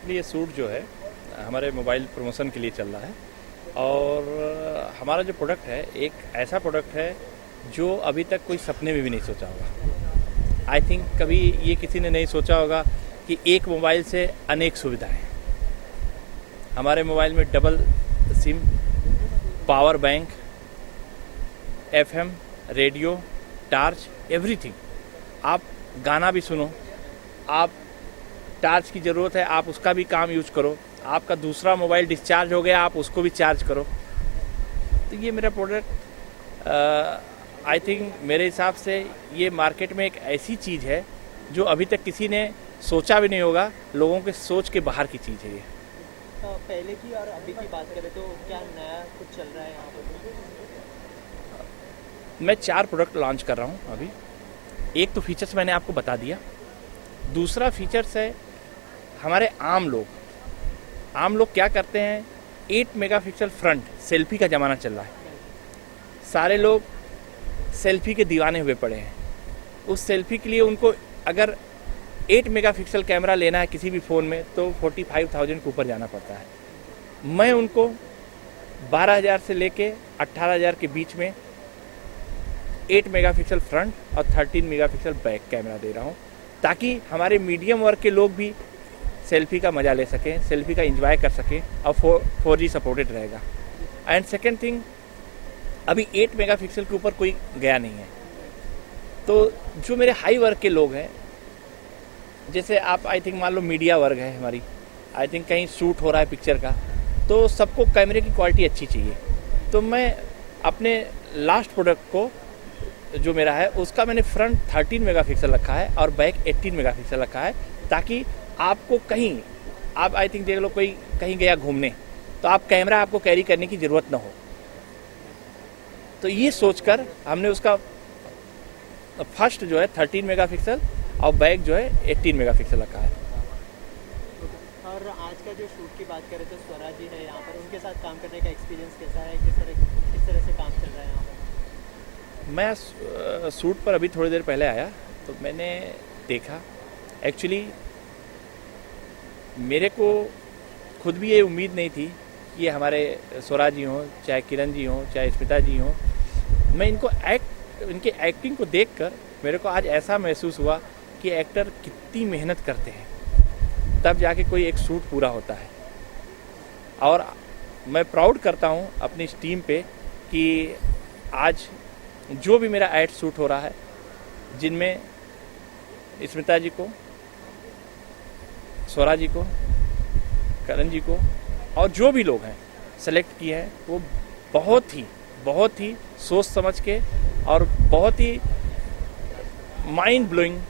Basically ये suit जो है हमारे मोबाइल प्रमोशन के लिए चल रहा है और हमारा जो प्रोडक्ट है एक ऐसा प्रोडक्ट है जो अभी तक कोई सपने में भी नहीं सोचा होगा। आई थिंक कभी ये किसी ने नहीं सोचा होगा कि एक मोबाइल से अनेक सुविधाएं। हमारे मोबाइल में double SIM, power bank, FM, radio, torch, everything. आप गाना भी सुनो, आप टार्च की ज़रूरत है आप उसका भी काम यूज करो, आपका दूसरा मोबाइल डिस्चार्ज हो गया आप उसको भी चार्ज करो। तो ये मेरा प्रोडक्ट आई थिंक मेरे हिसाब से ये मार्केट में एक ऐसी चीज़ है जो अभी तक किसी ने सोचा भी नहीं होगा, लोगों के सोच के बाहर की चीज़ है ये। पहले की और अभी की बात करें तो क्या नया कुछ चल रहा है यहाँ पर? मैं 4 प्रोडक्ट लॉन्च कर रहा हूँ अभी। एक तो फीचर्स मैंने आपको बता दिया, दूसरा फीचर्स है हमारे आम लोग क्या करते हैं, 8 मेगापिक्सल फ्रंट सेल्फी का ज़माना चल रहा है। सारे लोग सेल्फी के दीवाने हुए पड़े हैं। उस सेल्फी के लिए उनको अगर 8 मेगापिक्सल कैमरा लेना है किसी भी फ़ोन में तो 45,000 के ऊपर जाना पड़ता है। मैं उनको 12,000 से लेके 18,000 के बीच में 8 मेगापिक्सल फ्रंट और 13 मेगापिक्सल बैक कैमरा दे रहा हूँ, ताकि हमारे मीडियम वर्ग के लोग भी सेल्फी का मज़ा ले सकें, सेल्फी का एंजॉय कर सकें और 4G सपोर्टेड रहेगा। एंड सेकेंड थिंग, अभी 8 मेगापिक्सल के ऊपर कोई गया नहीं है। तो जो मेरे हाई वर्ग के लोग हैं, जैसे आप आई थिंक मान लो मीडिया वर्ग है हमारी, आई थिंक कहीं शूट हो रहा है पिक्चर का, तो सबको कैमरे की क्वालिटी अच्छी चाहिए। तो मैं अपने लास्ट प्रोडक्ट को जो मेरा है उसका मैंने फ्रंट 13 मेगापिक्सल रखा है और बैक 18 मेगापिक्सल रखा है, ताकि आपको कहीं आप आई थिंक देख लो कोई कहीं गया घूमने तो आप कैमरा आपको कैरी करने की ज़रूरत ना हो। तो ये सोचकर हमने उसका फर्स्ट जो है 13 मेगापिक्सल और बैक जो है 18 मेगापिक्सल रखा है। और आज का जो शूट की बात करें तो स्वरा जी है यहाँ पर, उनके साथ काम करने का एक्सपीरियंस कैसा है, किस तरह से काम चल रहा है यहाँ पर? मैं शूट पर अभी थोड़ी देर पहले आया तो मैंने देखा, एक्चुअली मेरे को खुद भी ये उम्मीद नहीं थी कि ये हमारे स्वरा जी हों, चाहे किरण जी हों, चाहे स्मिता जी हों। मैं इनके एक्टिंग को देखकर मेरे को आज ऐसा महसूस हुआ कि एक्टर कितनी मेहनत करते हैं तब जाके कोई एक शूट पूरा होता है। और मैं प्राउड करता हूँ अपनी इस टीम पे कि आज जो भी मेरा एड शूट हो रहा है, जिनमें स्मिता जी को, स्वरा जी को, करण जी को और जो भी लोग हैं सेलेक्ट किए हैं, वो बहुत ही सोच समझ के और बहुत ही माइंड ब्लोइंग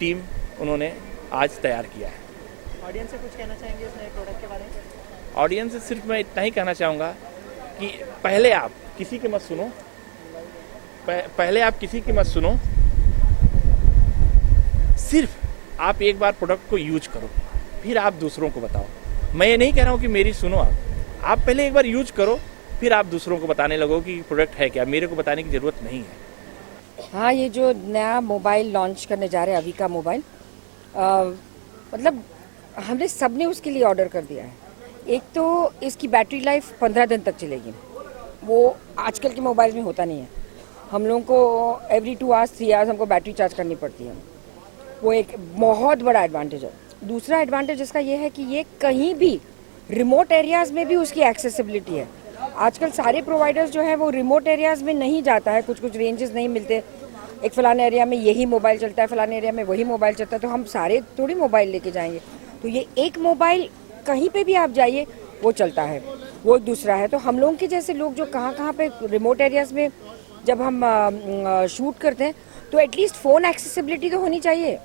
टीम उन्होंने आज तैयार किया है। ऑडियंस से कुछ कहना चाहेंगे इस नए प्रोडक्ट के बारे में? ऑडियंस से सिर्फ मैं इतना ही कहना चाहूँगा कि पहले आप किसी की मत सुनो, सिर्फ आप एक बार प्रोडक्ट को यूज करो, फिर आप दूसरों को बताओ। मैं ये नहीं कह रहा हूँ कि मेरी सुनो, आप पहले एक बार यूज करो, फिर आप दूसरों को बताने लगो कि प्रोडक्ट है क्या। मेरे को बताने की ज़रूरत नहीं है। हाँ, ये जो नया मोबाइल लॉन्च करने जा रहे हैं अविका मोबाइल, मतलब हमने सबने उसके लिए ऑर्डर कर दिया है। एक तो इसकी बैटरी लाइफ 15 दिन तक चलेगी, वो आजकल के मोबाइल में होता नहीं है। हम लोगों को एवरी 2 आवर्स 3 आवर्स हमको बैटरी चार्ज करनी पड़ती है, वो एक बहुत बड़ा एडवांटेज है। दूसरा एडवांटेज इसका ये है कि ये कहीं भी रिमोट एरियाज़ में भी उसकी एक्सेसिबिलिटी है। आजकल सारे प्रोवाइडर्स जो है वो रिमोट एरियाज़ में नहीं जाता है, कुछ रेंजेस नहीं मिलते। एक फ़लाने एरिया में यही मोबाइल चलता है, फ़लाने एरिया में वही मोबाइल चलता है, तो हम सारे थोड़ी मोबाइल लेके जाएंगे। तो ये एक मोबाइल कहीं पे भी आप जाइए वो चलता है, वो दूसरा है। तो हम लोगों के जैसे लोग जो कहाँ पे रिमोट एरियाज़ में जब हम शूट करते हैं तो एटलीस्ट फ़ोन एक्सेसिबिलिटी तो होनी चाहिए।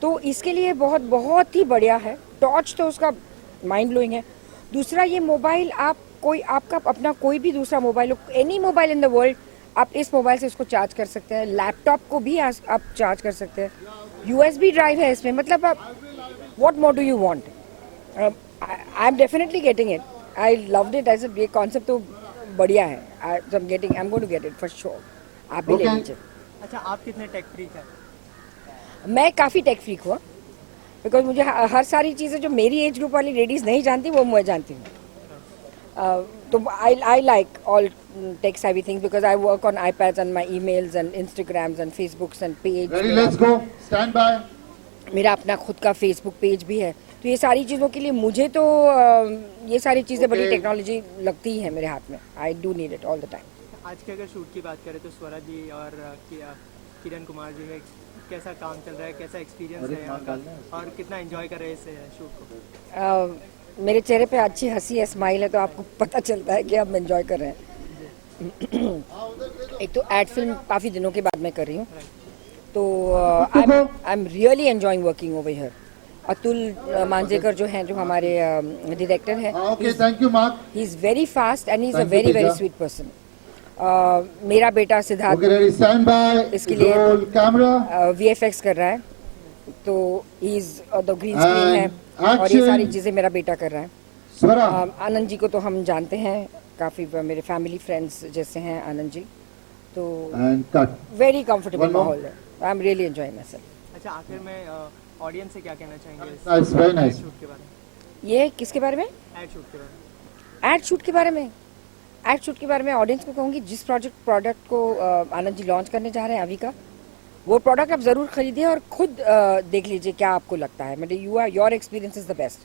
तो इसके लिए बहुत ही बढ़िया है। टॉर्च तो उसका माइंड ब्लोइंग है। दूसरा, ये मोबाइल आपका अपना कोई भी दूसरा मोबाइल हो, any mobile in the world, आप इस मोबाइल से इसको चार्ज कर सकते हैं। लैपटॉप को भी आप चार्ज कर सकते हैं। USB ड्राइव है इसमें, मतलब आप what more do you want. I am definitely getting it, I loved it. ऐसे ये कॉन्सेप्ट तो बढ़िया है। I am going to get it for sure. आप भी ले लीजिए। अच्छा, आप कितने टेक फ्रीक हैं? मैं काफ़ी टेक फ्रीक हुआ, बिकॉज मुझे हर सारी चीज़ें जो मेरी एज ग्रुप वाली लेडीज़ नहीं जानती वो मैं जानती हूँ. तो I like all text everything because I work on iPads and my emails and Instagrams and Facebooks and page. Ready, let's go. Stand by. मेरा अपना खुद का फेसबुक पेज भी है. तो ये सारी चीज़ों के लिए मुझे तो ये सारी चीज़ें बड़ी Okay. टेक्नोलॉजी लगती है मेरे हाथ में. I do need it all the time. आज के अगर शूट की बात करें तो स्वरा जी और किरण कुमार जी है, कैसा काम चल रहा है, कैसा एक्सपीरियंस है उनका और कितना एंजॉय कर रहे हैं इस शूट को? मेरे चेहरे पे अच्छी हंसी है, स्माइल है, तो आपको पता चलता है कि हम एंजॉय कर रहे हैं. एक तो एड फिल्म काफ़ी दिनों के बाद मैं कर रही हूँ, तो I am really enjoying working over here. Atul Manjrekar जो हैं, जो हमारे डायरेक्टर हैं, Okay, thank you, Mark. He is very fast and he is a Thank you, very very Teja. Sweet person. मेरा बेटा Siddharth Okay, ready, stand by. इसके लिए Roll camera. VFX कर रहा है, तो he is the green screen है And और ये action. सारी चीज़ें मेरा बेटा कर रहा है. Swara. आनंद जी को तो हम जानते हैं, काफ़ी मेरे फैमिली फ्रेंड्स जैसे हैं आनंद जी, तो And cut. Very comfortable One more. माहौल है. I am really enjoying my self. अच्छा, आखिर में ऑडियंस से क्या कहना चाहेंगे इस Nice, very nice. शूट के बारे में, ये किसके बारे में? एड शूट के बारे में? एड शूट के बारे में. एड शूट के बारे में ऑडियंस को कहूँगी, जिस प्रोडक्ट को आनंद जी लॉन्च करने जा रहे हैं अभी का, वो प्रोडक्ट आप ज़रूर खरीदिए और खुद देख लीजिए क्या आपको लगता है. मतलब your experience is the best.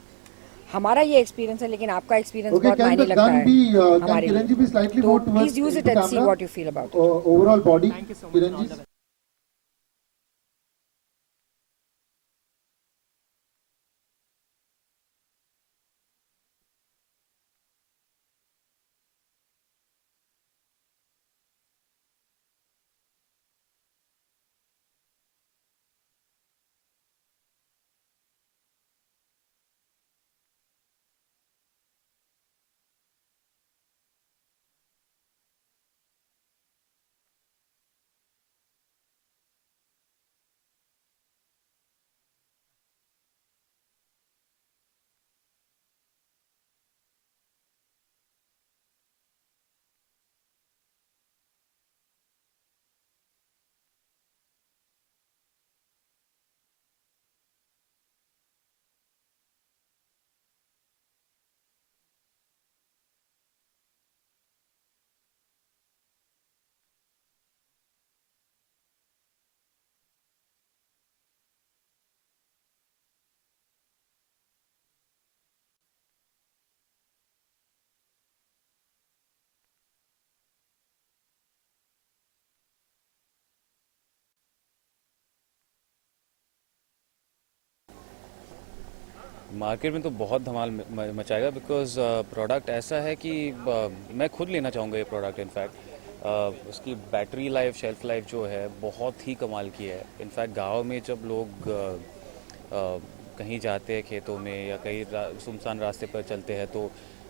हमारा ये एक्सपीरियंस है, लेकिन आपका एक्सपीरियंस Okay, बहुत can मायने the लगता gun है be, can हमारे Kiran ji be लिए. slightly तो more towards please use it the and see camera? What you feel about. Overall body. Thank you so much, Kiran all ji. The best. Market में तो बहुत धमाल मचाएगा, because product ऐसा है कि मैं खुद लेना चाहूँगा ये प्रोडक्ट. इनफैक्ट उसकी बैटरी लाइफ, शेल्फ लाइफ जो है बहुत ही कमाल की है. इनफैक्ट गांव में जब लोग कहीं जाते हैं खेतों में या कहीं सुनसान रास्ते पर चलते हैं तो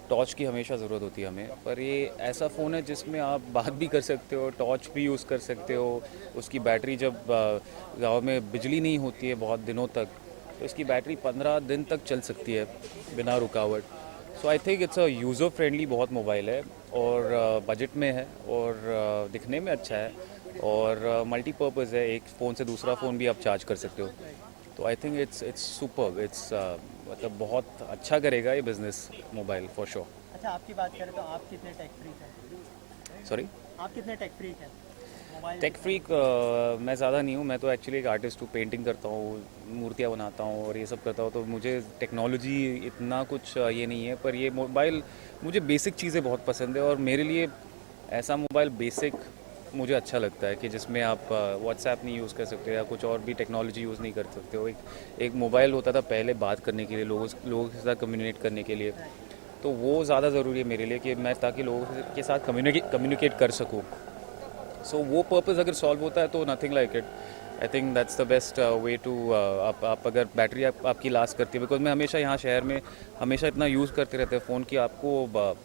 टॉर्च की हमेशा ज़रूरत होती है हमें. पर ये ऐसा फ़ोन है जिसमें आप बात भी कर सकते हो, टॉर्च भी यूज़ कर सकते हो. उसकी बैटरी जब गांव में बिजली नहीं होती है बहुत दिनों तक, तो इसकी बैटरी 15 दिन तक चल सकती है बिना रुकावट. So I think it's a user friendly बहुत मोबाइल है और बजट में है और दिखने में अच्छा है और मल्टीपर्पज़ है. एक फ़ोन से दूसरा फ़ोन भी आप चार्ज कर सकते हो. तो आई थिंक इट्स सुपर्ब. इट्स मतलब बहुत अच्छा करेगा ये बिज़नेस मोबाइल फॉर श्योर. अच्छा, आपकी बात करें तो आप कितने टेक फ्रीक हैं? सॉरी, आप कितने टेक फ्रीक हैं? मोबाइल टेक फ्रीक मैं ज़्यादा नहीं हूँ. मैं तो एक्चुअली एक आर्टिस्ट हूँ, पेंटिंग करता हूँ, मूर्तियाँ बनाता हूँ और ये सब करता हूँ. तो मुझे टेक्नोलॉजी इतना कुछ ये नहीं है. पर ये मोबाइल, मुझे बेसिक चीज़ें बहुत पसंद है और मेरे लिए ऐसा मोबाइल बेसिक मुझे अच्छा लगता है कि जिसमें आप व्हाट्सएप नहीं यूज़ कर सकते या कुछ और भी टेक्नोलॉजी यूज़ नहीं कर सकते हो. एक मोबाइल होता था पहले बात करने के लिए, लोगों के साथ कम्युनिकेट करने के लिए. तो वो ज़्यादा ज़रूरी है मेरे लिए कि मैं ताकि लोगों के साथ कम्युनिकेट कर सकूँ. सो वो पर्पज़ अगर सॉल्व होता है तो nothing like it. I think that's the best way to. आप अगर बैटरी आपकी लास्ट करती है, बिकॉज मैं हमेशा यहाँ शहर में हमेशा इतना यूज़ करते रहते हैं फ़ोन की, आपको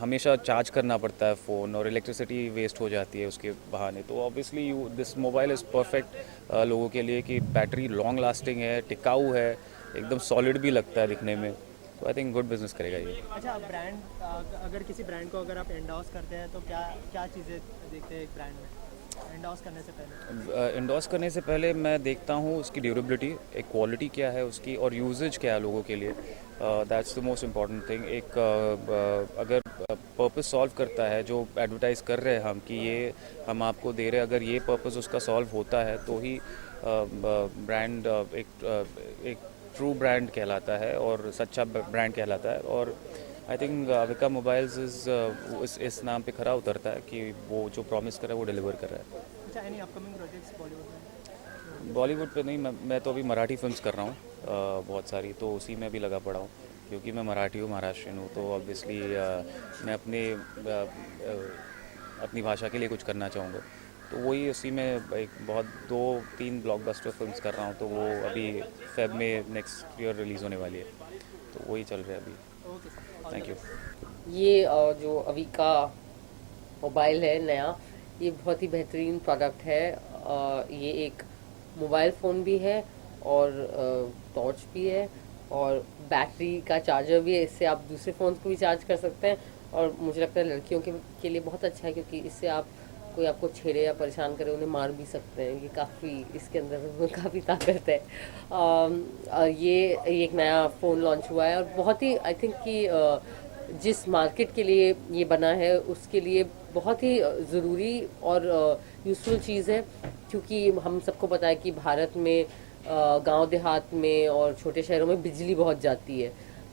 हमेशा चार्ज करना पड़ता है फ़ोन और इलेक्ट्रिसिटी वेस्ट हो जाती है उसके बहाने. तो obviously this mobile is perfect लोगों के लिए कि बैटरी लॉन्ग लास्टिंग है, टिकाऊ है, एकदम सॉलिड भी लगता है दिखने में. तो आई थिंक गुड बिजनेस करेगा ये. अच्छा, ब्रांड अगर किसी ब्रांड को अगर आप एंडोर्स करते हैं तो क्या क्या चीज़ें देखते हैं एक ब्रांड में? एंडोर्स करने से पहले? इंडोर्स करने से पहले मैं देखता हूँ उसकी ड्यूरेबिलिटी, एक क्वालिटी क्या है उसकी और यूजेज क्या है लोगों के लिए। That's the most important thing. एक अगर पर्पस सॉल्व करता है जो एडवर्टाइज कर रहे हैं हम कि ये हम आपको दे रहे हैं, अगर ये पर्पस उसका सॉल्व होता है तो ही ब्रांड एक ट्रू ब्रांड कहलाता है और सच्चा ब्रांड कहलाता है। और आई थिंक अविका मोबाइल्स इस नाम पे खरा उतरता है कि वो जो प्रॉमिस कर रहा है वो डिलीवर कर रहा है। अच्छा, एनी अपकमिंग प्रोजेक्ट्स बॉलीवुड में? बॉलीवुड पे नहीं, मैं तो अभी मराठी फिल्म्स कर रहा हूँ बहुत सारी, तो उसी में भी लगा पड़ा हूँ क्योंकि मैं मराठी हूँ, महाराष्ट्रियन हूँ, तो ऑब्वियसली मैं अपनी भाषा के लिए कुछ करना चाहूँगा। तो वही उसी में एक बहुत 2-3 ब्लॉकबस्टर फिल्म्स कर रहा हूँ, तो वो अभी फेब में नेक्स्ट ईयर रिलीज़ होने वाली है, तो वही चल रहा है अभी। Okay sir, thank you. ये जो अभी का मोबाइल है नया, ये बहुत ही बेहतरीन प्रोडक्ट है। ये एक मोबाइल फ़ोन भी है और टॉर्च भी है और बैटरी का चार्जर भी है। इससे आप दूसरे फ़ोन को भी चार्ज कर सकते हैं और मुझे लगता है लड़कियों के लिए बहुत अच्छा है क्योंकि इससे आप कोई आपको छेड़े या परेशान करे उन्हें मार भी सकते हैं। ये काफ़ी इसके अंदर काफ़ी ताकत है। ये एक नया फ़ोन लॉन्च हुआ है और बहुत ही आई थिंक कि जिस मार्केट के लिए ये बना है उसके लिए बहुत ही ज़रूरी और यूज़फुल चीज़ है क्योंकि हम सबको पता है कि भारत में गांव देहात में और छोटे शहरों में बिजली बहुत जाती है।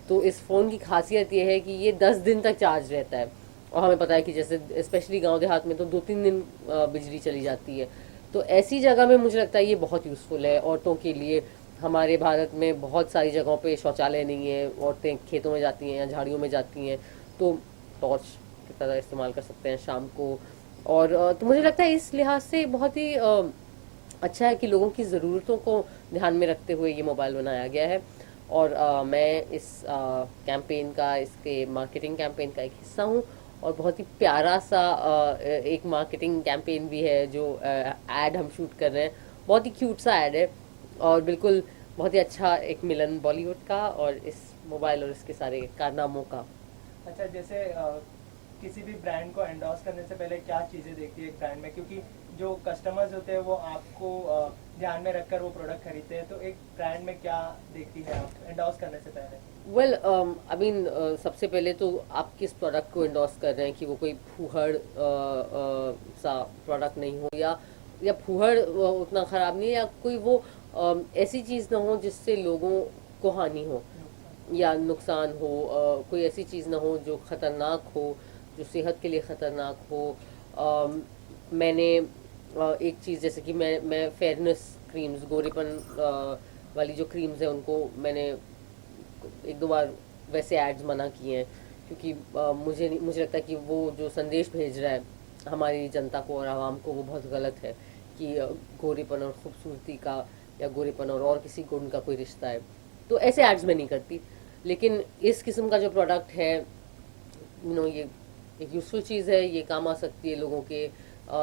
तो इस फ़ोन की खासियत ये है कि ये 10 दिन तक चार्ज रहता है और हमें पता है कि जैसे स्पेशली गांव देहात में तो 2-3 दिन बिजली चली जाती है। तो ऐसी जगह में मुझे लगता है ये बहुत यूज़फुल है औरतों के लिए। हमारे भारत में बहुत सारी जगहों पे शौचालय नहीं है, औरतें खेतों में जाती हैं या झाड़ियों में जाती हैं, तो टॉर्च की तरह इस्तेमाल कर सकते हैं शाम को। और तो मुझे लगता है इस लिहाज से बहुत ही अच्छा है कि लोगों की ज़रूरतों को ध्यान में रखते हुए ये मोबाइल बनाया गया है। और मैं इस कैंपेन का, इसके मार्केटिंग कैंपेन का एक हिस्सा हूँ और बहुत ही प्यारा सा एक मार्केटिंग कैंपेन भी है जो एड हम शूट कर रहे हैं। बहुत ही क्यूट सा एड है और बिल्कुल बहुत ही अच्छा एक मिलन बॉलीवुड का और इस मोबाइल और इसके सारे कारनामों का। अच्छा, जैसे किसी भी ब्रांड को एंडोर्स करने से पहले क्या चीज़ें देखती है एक ब्रांड में, क्योंकि जो कस्टमर्स होते हैं वो आपको ध्यान में रखकर वो प्रोडक्ट खरीदते हैं, तो एक ब्रांड में क्या देखती है आप एंडोर्स करने से पहले? वेल आई मीन सबसे पहले तो आप किस प्रोडक्ट को इंडोर्स कर रहे हैं कि वो कोई फूहड़ सा प्रोडक्ट नहीं हो या फूहड़ उतना ख़राब नहीं है या कोई वो ऐसी चीज़ ना हो जिससे लोगों को हानि हो या नुकसान हो। कोई ऐसी चीज़ ना हो जो ख़तरनाक हो, जो सेहत के लिए ख़तरनाक हो। मैंने एक चीज़ जैसे कि मैं फेयरनेस क्रीम्स, गोरेपन वाली जो क्रीम्स हैं उनको मैंने 1-2 बार वैसे एड्स मना किए हैं क्योंकि मुझे लगता है कि वो जो संदेश भेज रहा है हमारी जनता को और आवाम को वो बहुत गलत है कि गोरेपन और खूबसूरती का या गोरेपन और किसी गुण का कोई रिश्ता है। तो ऐसे एड्स मैं नहीं करती, लेकिन इस किस्म का जो प्रोडक्ट है ये एक यूज़फुल चीज़ है, ये काम आ सकती है लोगों के।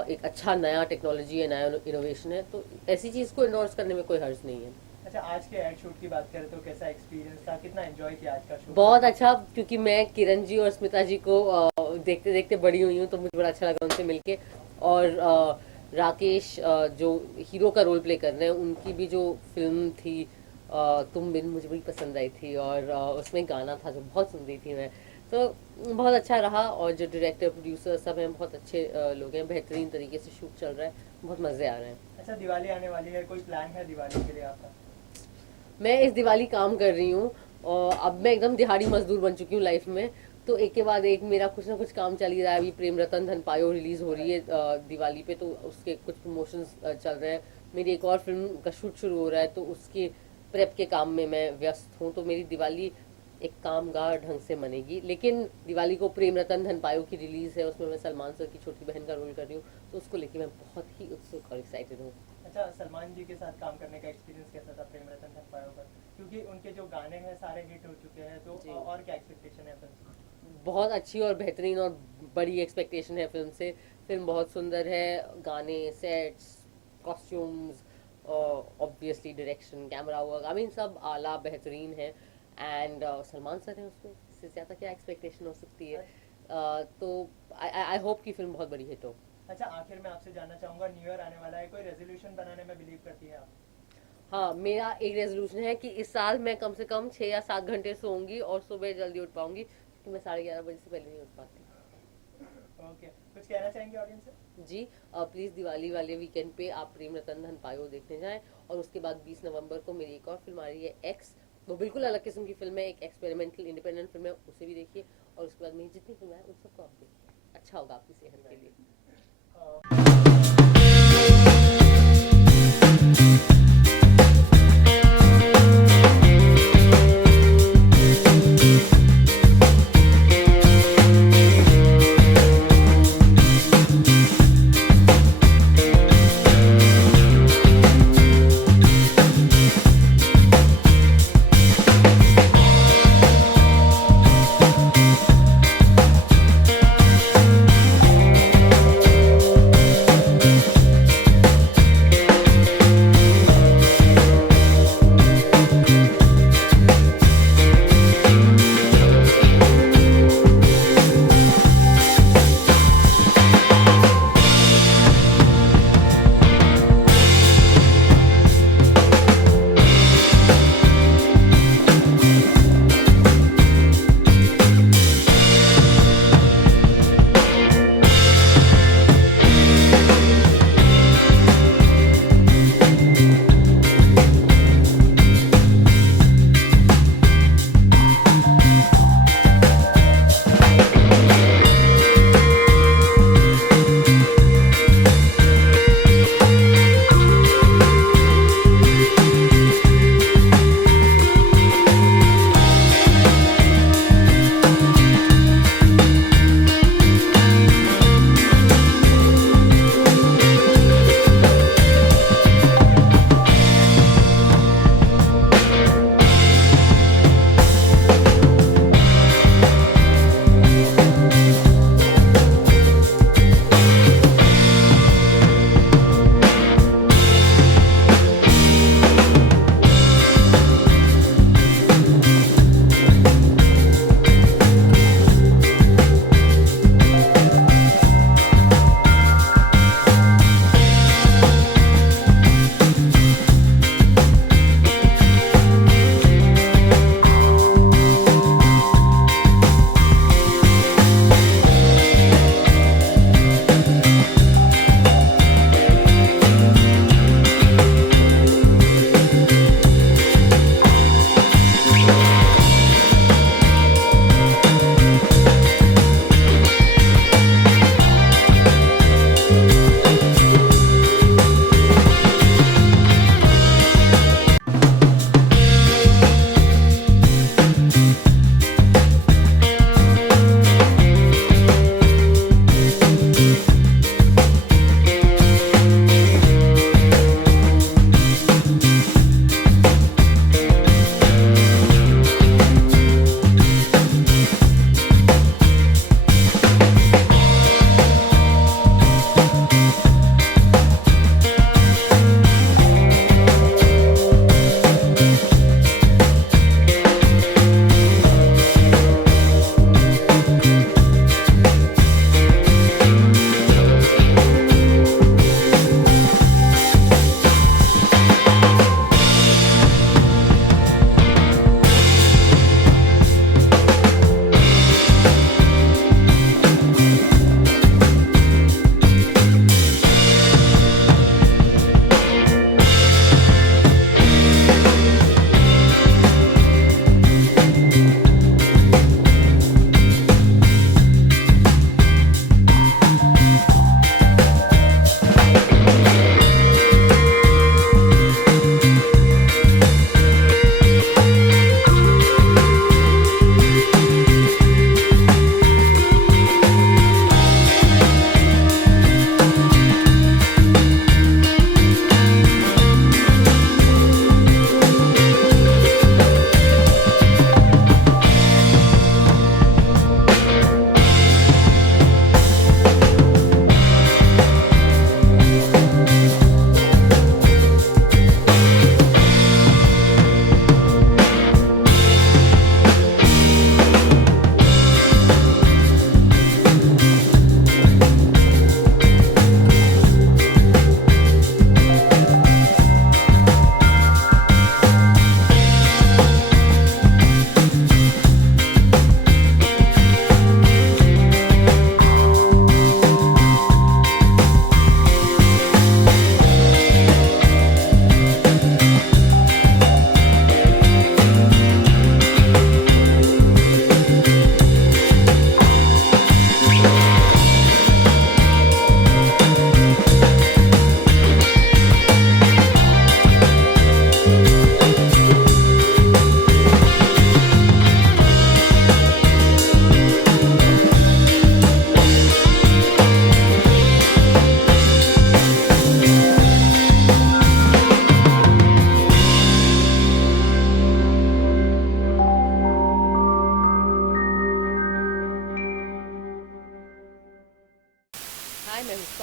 एक अच्छा नया टेक्नोलॉजी है, नया इनोवेशन है, तो ऐसी चीज़ को इंडोर्स करने में कोई हर्ज नहीं है। अच्छा, आज के एड शूट की बात करें तो कैसा एक्सपीरियंस था, कितना एंजॉय किया आज का शूट? बहुत अच्छा, क्योंकि मैं किरण जी और स्मिता जी को देखते देखते बड़ी हुई हूँ तो मुझे बड़ा अच्छा लगा उनसे मिलके। और राकेश जो हीरो का रोल प्ले कर रहे हैं उनकी भी जो फिल्म थी तुम बिन, मुझे बड़ी पसंद आई थी और उसमें गाना था जो बहुत सुन रही थी मैं, तो बहुत अच्छा रहा। और जो डायरेक्टर प्रोड्यूसर सब हैं बहुत अच्छे लोग हैं, बेहतरीन तरीके से शूट चल रहा है, बहुत मज़े आ रहे हैं। अच्छा, दिवाली आने वाली है, कोई प्लान है दिवाली के लिए आपका? मैं इस दिवाली काम कर रही हूँ और अब मैं एकदम दिहाड़ी मजदूर बन चुकी हूँ लाइफ में, तो एक के बाद एक मेरा कुछ ना कुछ काम चल ही रहा है। अभी प्रेम रतन धन पायो रिलीज हो रही है दिवाली पे, तो उसके कुछ प्रमोशंस चल रहे हैं। मेरी एक और फिल्म का शूट शुरू हो रहा है तो उसके प्रेप के काम में मैं व्यस्त हूँ, तो मेरी दिवाली एक कामगार ढंग से मनेगी। लेकिन दिवाली को प्रेम रतन धन पायो की रिलीज है, उसमें मैं सलमान सर की छोटी बहन का रोल कर रही हूँ, तो उसको लेके मैं बहुत ही उत्सुक और एक्साइटेड हूँ। अच्छा, सलमान जी के साथ काम करने का एक्सपीरियंस कैसा था प्रेम रतन धन पायो पर, क्योंकि उनके जो गाने हैं सारे हिट हो चुके हैं, तो जी। और क्या एक्सपेक्टेशन है फिल्म से? बहुत अच्छी और बेहतरीन और बड़ी एक्सपेक्टेशन है फिल्म से। फिल्म बहुत सुंदर है, गाने, sets, costumes, obviously direction, camera work, I mean सब आला बेहतरीन है। एंड सलमान सर हैं उसमें, इससे ज़्यादा क्या एक्सपेक्टेशन हो सकती है। तो आई होप कि फिल्म बहुत बड़ी हिट हो। अच्छा, आखिर में आपसे जानना चाहूंगा, न्यू ईयर आने वाला है, कोई रेजोल्यूशन बनाने में बिलीव करती है आप? हाँ, मेरा एक रेजोल्यूशन है कि इस साल मैं कम से कम 6 या 7 घंटे सोऊंगी और सुबह जल्दी उठ पाऊंगी, क्योंकि मैं 11:30 बजे से पहले नहीं उठ पाती। ओके, कुछ कहना चाहेंगे ऑडियंस से? जी, प्लीज़ दिवाली वाले वीकेंड पे आप प्रेम रतन धन पायो देखने जाएं। और उसके बाद 20 नवंबर को मेरी एक और फिल्म आ रही है एक्स, वो बिल्कुल अलग किस्म की फिल्म है, एक एक्सपेरिमेंटल इंडिपेंडेंट फिल्म है, उसे भी देखिए। और उसके बाद मेरी जितनी फिल्म है उन सबको आप देखिए, अच्छा होगा आपकी सेहत के लिए।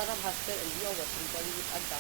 तारा भास्कर एलवी और वसंत अड्डा।